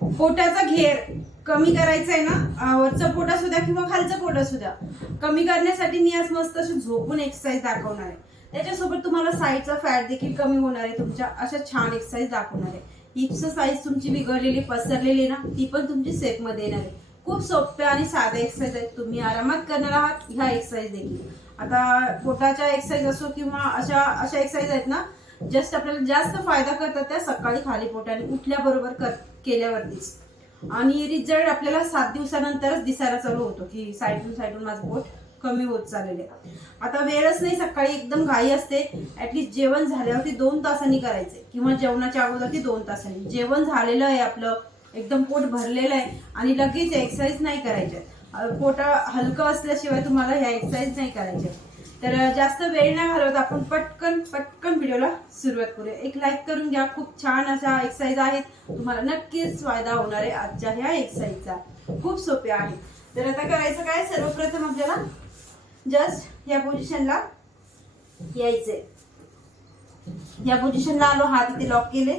पोटाचा घेर कमी करायचा आहे ना? वरचं वरचा पोट असू द्या किंवा खालचा पोट असू द्या. कमी करण्यासाठी मी आज मस्त अशी झोपून एक्सरसाइज दाखवणार आहे. त्याच्यासोबत तुम्हाला साईडचा फॅट देखील कमी होणार आहे. तुमच्या अशा छान एक्सरसाइज दाखवणार आहे. हिप्स साईज तुमची बिघडलेली पसरलेली ना ती पण तुमची सेफमध्ये येणार आहे. खूप सोप्या आणि साध्या एक्सरसाइज आहेत तुम्ही आरामात करणार आहात ह्या एक्सरसाइज देखील. आता पोटाच्या एक्सरसाइज असो किंवा अशा अशा एक्सरसाइज आहेत ना जस्ट आपल्याला जास्त फायदा करतात त्या सकाळी खाली पोटाने उठल्याबरोबर कर केल्यावरतीच. आणि रिझल्ट आपल्याला सात दिवसानंतरच दिसायला चालू होतो की साईडून साईडून माझं पोट कमी होत चाललेलं आहे. आता वेळच नाही सकाळी एकदम घाई असते. ऍटलीस्ट जेवण झाल्यावरती दोन तासांनी करायचे किंवा जेवणाच्या अगोदरती दोन तासांनी. जेवण झालेलं आहे आपलं एकदम पोट भरलेलं आहे आणि लगेच एक्सरसाइज नाही करायचे पोटा हलकं असल्याशिवाय तुम्हाला ह्या एक्सरसाइज नाही करायच्या तर जास्त वेळ नाही घालवत आपण. पटकन पटकन व्हिडिओला सुरुवात करूया. एक लाईक करून घ्या. खूप छान अशा एक्सरसाइज आहेत. तुम्हाला नक्कीच फायदा होणार आहे आजच्या ह्या एक्सरसाइजचा खूप सोप्या आहेत. तर आता करायचं काय? सर्वप्रथम आपल्याला जस्ट या पोझिशनला यायचंय. या पोझिशनला आलो. हात इथे लॉक केले.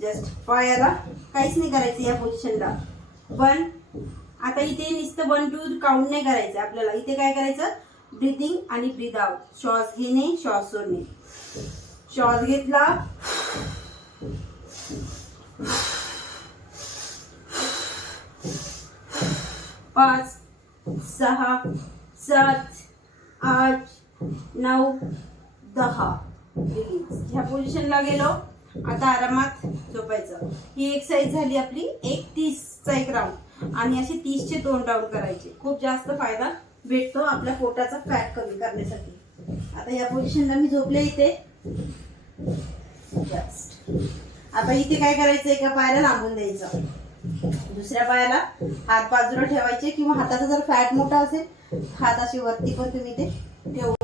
जस्ट पायाला काहीच नाही करायचं या पोझिशनला वन आता इथे नुसतं वन टू काउंट नाही करायचं आपल्याला. इथे काय करायचं? ब्रिथिंग आणि ब्रीथ आउट श्वास घेणे श्वास सोडणे. श्वास घेतला. पाच सहा सात आठ नऊ दहा. रिलीज ह्या पोझिशनला गेलो. आता आरामात झोपायचं. ही एक्सरसाइज झाली आपली एक तीसचा एक राऊंड आणि असे तीसचे दोन राऊंड करायचे. खूप जास्त फायदा भेटतो आपल्या पोटाचा फॅट कमी करण्यासाठी. आता या पोझिशनला मी झोपले इथे. जस्ट आता इथे काय करायचं एका पायाला लांबून द्यायचं. दुसऱ्या पायाला हात बाजूला ठेवायचे किंवा हाताचा जर फॅट मोठा असेल हात अशी वरती पण तुम्ही ते ठेवू.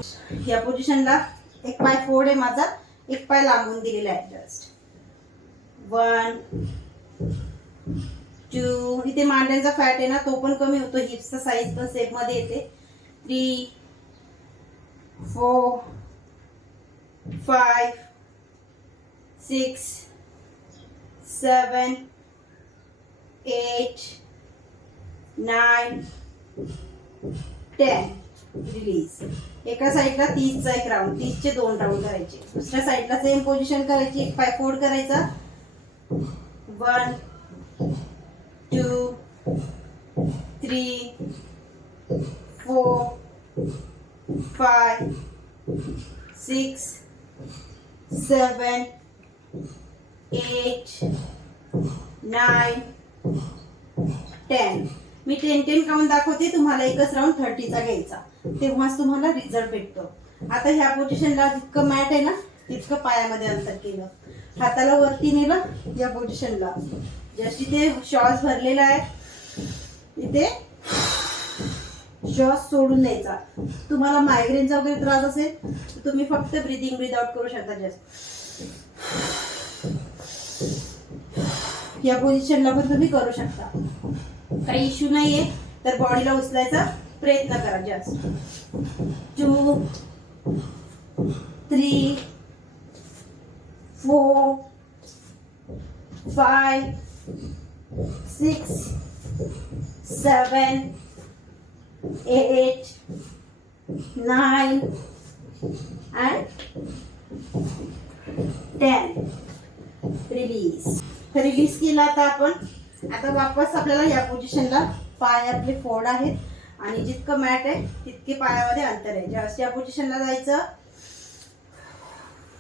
या पोझिशनला एक पाय फोड आहे माझा. एक पाय लांबून दिलेला आहे. जस्ट वन इथे मांड्यांचा फॅट आहे ना तो पण कमी होतो. हिप्सचा साईज पण सेपमध्ये येते. Three four five six seven eight nine ten release एका साईडला तीसचा एक राऊंड तीसचे दोन राऊंड करायचे. दुसऱ्या साईडला सेम पोझिशन करायची. एक पाय फोल्ड करायचा. One two three four five six seven eight, nine ten. मी टेन टेन काउंट दाखवते? तुम्हाला एकच राऊंड थर्टीचा घ्यायचा. तेव्हाच तुम्हाला रिझल्ट भेटतो. आता ह्या पोझिशनला जितकं मॅट आहे ना तितकं पायामध्ये अंतर केलं. हाताला वरती नेलं या पोझिशनला जशी ते शॉस भरलेला आहे इथे श्वास सोडून द्यायचा. तुम्हाला मायग्रेनचा वगैरे त्रास असेल तर तुम्ही फक्त ब्रिदिंग ब्रीद आउट करू शकता जस्ट या पोझिशनला पण तुम्ही करू शकता. काही इश्यू नाहीये तर बॉडीला उचलायचा प्रयत्न करा जास्त. Two three four five six seven eight nine and ten release release केला आता आपण. आता वापस आपल्याला या पोझिशनला पाय आपले फोड आहेत. आणि जितकं मॅट आहे तितके पायामध्ये अंतर आहे. जास्त या पोझिशनला जायचं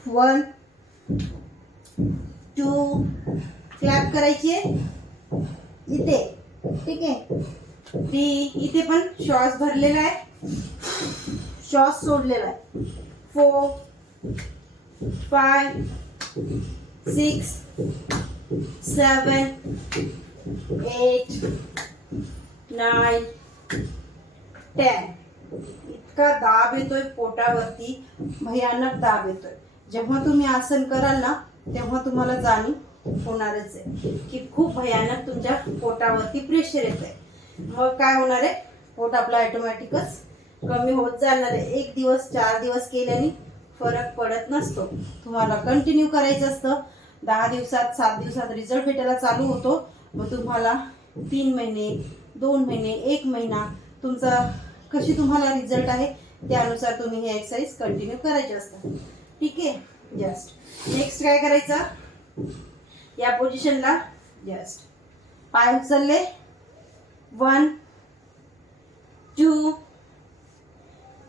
वन टू क्लॅप करायची. आहे इथे. ठीक आहे? ती इथे पण श्वास भरलेला आहे. श्वास सोडलेला आहे. Four five six seven eight nine ten इतका दाब येतोय पोटावरती. भयानक दाब येतोय. जेव्हा तुम्ही आसन कराल ना तेव्हा तुम्हाला जाणीव होणारच आहे. की खूप भयानक तुमच्या पोटावरती प्रेशर येत आहे मग काय होणार आहे? पोट आपलं ऑटोमॅटिकच कमी होत जाणार आहे. एक दिवस चार दिवस केल्याने फरक पडत नसतो. तुम्हाला कंटिन्यू करायचं असतं. दहा दिवसात सात दिवसात रिझल्ट भेटायला चालू होतो. मग तुम्हाला तीन महिने दोन महिने एक महिना तुमचा कशी तुम्हाला रिझल्ट आहे? त्यानुसार तुम्ही हे एक्सरसाइज कंटिन्यू करायची असतात. ठीक आहे? जस्ट नेक्स्ट काय करायचं? या पोझिशनला जस्ट पाय उचलले. वन टू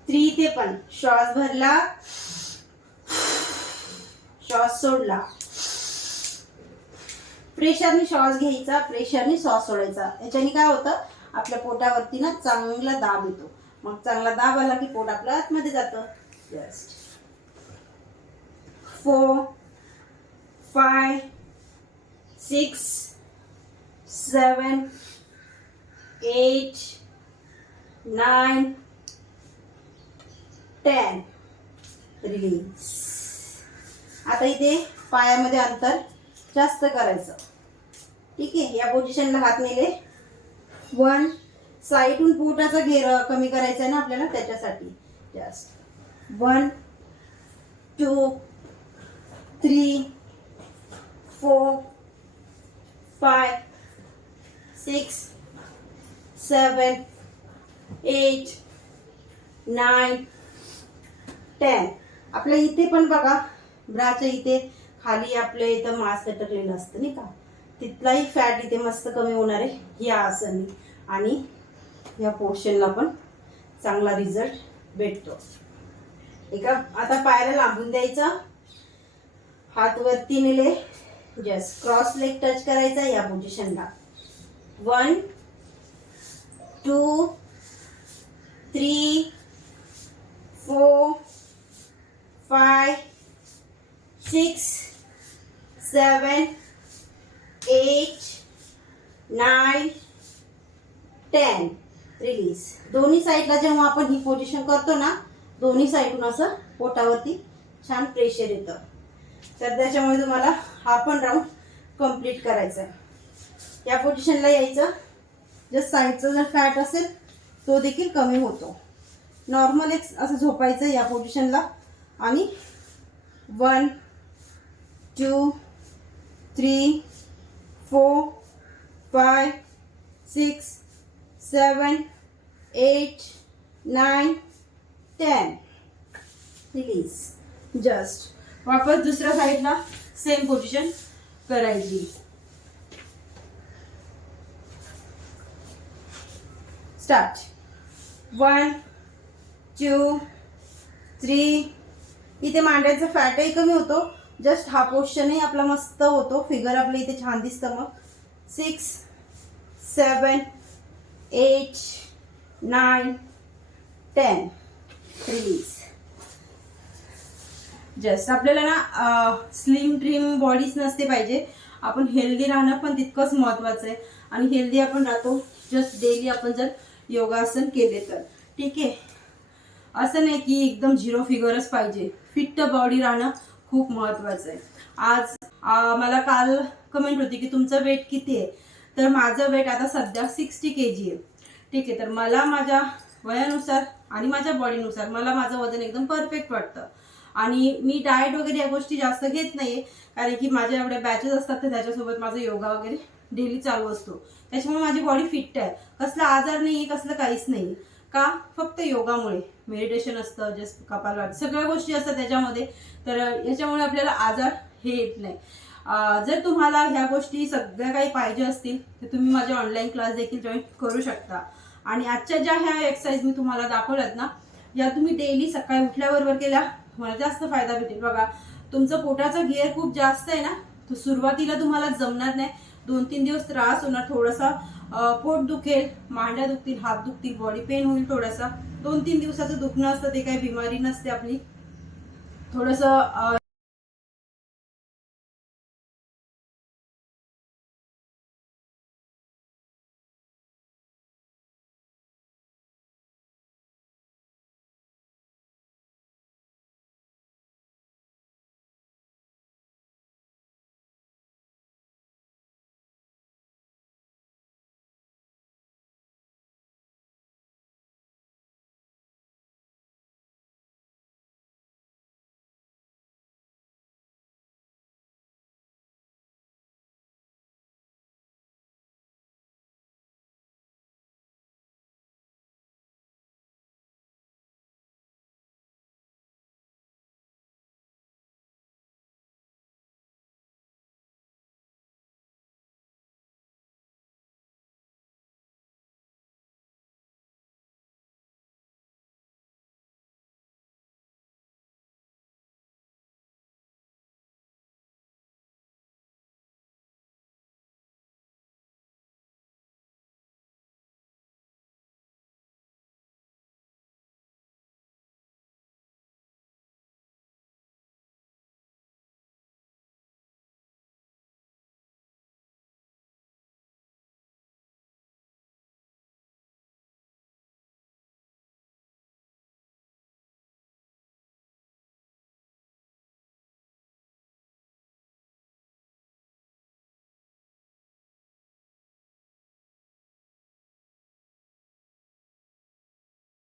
थ्री ते पण. श्वास भरला. श्वास सोडला. प्रेशरने श्वास घ्यायचा. प्रेशरने श्वास सोडायचा. याच्याने काय होतं? आपल्या पोटावरती ना चांगला दाब येतो. मग चांगला दाब आला की पोट आपलं आतमध्ये जातं. Just four five six seven eight nine ten. Release आता इथे पायामध्ये अंतर जास्त करायचं. ठीक आहे? या पोझिशनला हात नेले. वन साईडून पोटाचा घेर कमी करायचा आहे ना आपल्याला त्याच्यासाठी. जास्त one two three four five six seven eight nine ten आपल्या इथे पण बघा ब्राच्या इथे खाली आपल्या इथं मास लटकलेलं असतं नाही का? तिथलाही फॅट इथे मस्त कमी होणार आहे. या आसनी आणि या पोर्शनला पण चांगला रिझल्ट भेटतो. एका आता पायाला लांबून द्यायचं. हात वरती नेले. जस क्रॉस लेग टच करायचा या पोझिशनला one two three four five six seven eight nine ten release दोन्ही साईडला जेव्हा आपण ही पोझिशन करतो ना दोन्ही साईडून असं पोटावरती छान प्रेशर येतं. तर त्याच्यामुळे तुम्हाला हा पण राऊंड कंप्लीट करायचा आहे. या पोझिशनला यायचं. जर साईडचा जर फॅट असेल तो देखील कमी होतो. नॉर्मल एक असं झोपायचं या पोझिशनला आणि one two three four five six seven eight nine ten release just वापस दुसऱ्या साईडला सेम पोझिशन करायची. स्टार्ट वन टू थ्री इथे मांड्याचा फॅटही कमी होतो. जस्ट हा पोर्शनही आपला मस्त होतो. फिगर आपलं इथे छान दिसतं मग. Six seven eight nine ten release just आपल्याला ना स्लिम ट्रिम बॉडीच नसते पाहिजे. आपण हेल्दी राहणं पण तितकंच महत्त्वाचं आहे. आणि हेल्दी आपण राहतो जस्ट डेली आपण जर योगासन केले तर. ठीक आहे? असं नाही की एकदम झिरो फिगरच पाहिजे. फिट बॉडी राहणं खूप महत्त्वाचं आहे. आज आ, मला काल कमेंट होती की तुमचं वेट किती आहे? तर माझं वेट आता सध्या सिक्स्टी के जी आहे. ठीक आहे? तर मला माझ्या वयानुसार आणि माझ्या बॉडीनुसार मला माझं वजन एकदम परफेक्ट वाटतं. आणि मी डाएट वगैरे या गोष्टी जास्त घेत नाहीये. कारण की माझ्या एवढ्या बॅचेस असतात तर त्याच्यासोबत माझा योगा वगैरे डेली चालू असतो. त्याच्यामुळे माझी बॉडी फिट आहे. कसला आजार नाही कसलं काहीच नाही का? फक्त योगामुळे. मेडिटेशन असतं जस्ट कपाल सगळ्या गोष्टी असतात त्याच्यामध्ये. तर याच्यामुळे आपल्याला आजार हे येत नाही. जर तुम्हाला ह्या गोष्टी सगळ्या काही पाहिजे असतील तर तुम्ही माझे ऑनलाईन क्लास देखील जॉईन करू शकता. आणि आजच्या ज्या ह्या एक्सरसाइज मी तुम्हाला दाखवल्यात ना या तुम्ही डेली सकाळी उठल्याबरोबर केल्या तुम्हाला जास्त फायदा भेटेल. बघा तुमचं पोटाचा गिअर खूप जास्त आहे ना? तर सुरुवातीला तुम्हाला जमणार नाही. दोन तीन दिवस त्रास होणार थोडासा पोट दुखेल मांड्या दुखतील हात दुखतील बॉडी पेन होईल थोडासा. दोन तीन दिवसाचं दुखणं असतं ते काही बिमारी नसते आपली. थोडंसं